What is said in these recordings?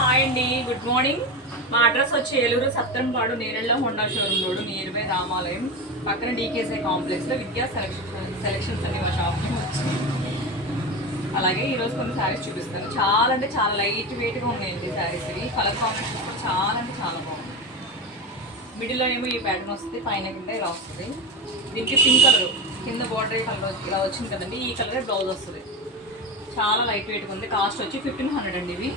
Hi అండి, good morning. మా address వచ్చి Eluru Satrampadu Nerella Honda showroom road near by రామాలయం పక్కన డీకేసీ కాంప్లెక్స్లో విద్యా సెలక్షన్స్ అనే మా షాప్కి వచ్చి అలాగే ఈరోజు కొన్ని శారీస్ చూపిస్తాను. చాలా అంటే చాలా లైట్ వెయిట్గా ఉన్నాయండి శారీస్. ఇవి కలర్ కాంబినేషన్ కూడా చాలా అంటే చాలా బాగుంది. మిడిల్లో ఏమో ఈ ప్యాటర్న్ వస్తుంది, పైన కింద ఇలా వస్తుంది. దీనికి పింక్ కలర్ కింద బార్డర్ కలర్ ఇలా వచ్చింది కదండి, ఈ కలర్ బ్లౌజ్ వస్తుంది. చాలా లైట్ వెయిట్గా ఉంది. కాస్ట్ వచ్చి 1500 అండి. ఇవి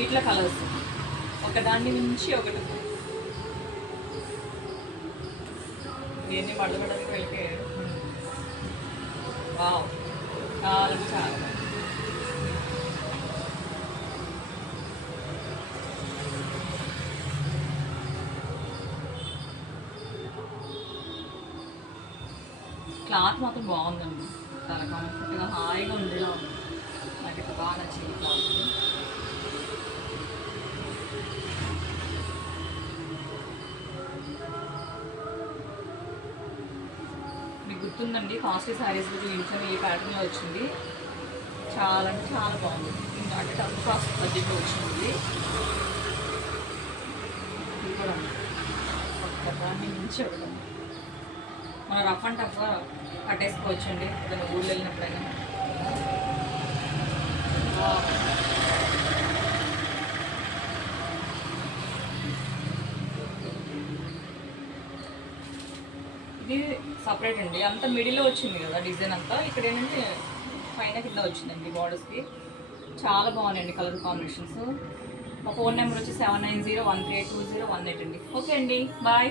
వీటిలో కలర్స్ ఒకదాన్ని మించి ఒకటి. ఇవన్నీ మడతపడడానికి వెళ్తే వావ్, చాలా చాలా క్లాత్ మాత్రం బాగుందండి. చాలా కంఫర్ట్గా హాయిగా ఉండేలా ఉంది. నాకు ఇక్కడ బాగా నచ్చింది క్లాత్. మీకు గుర్తుందండి, కాస్ట్లీ శారీస్ చూపించాను. ఈ ప్యాటర్న్లో వచ్చింది. చాలా అంటే చాలా బాగుంది. అంటే తక్కువ కాస్ట్ బడ్జెట్లో వచ్చింది. ఇది కూడా ఒక్కదాన్ని మించి ఒకటి. మనం రఫ్ అండ్ టఫ్గా కట్టేసుకోవచ్చండి ఏదైనా ఊళ్ళో వెళ్ళినప్పుడైనా. ఇది సపరేట్ అండి, అంత మిడిల్లో వచ్చింది కదా డిజైన్ అంతా. ఇక్కడ ఏంటంటే పైన కింద వచ్చిందండి బార్డర్స్కి. చాలా బాగున్నాయండి కలర్ కాంబినేషన్స్. మా ఫోన్ నెంబర్ వచ్చి 7901320118 అండి. ఓకే అండి, బాయ్.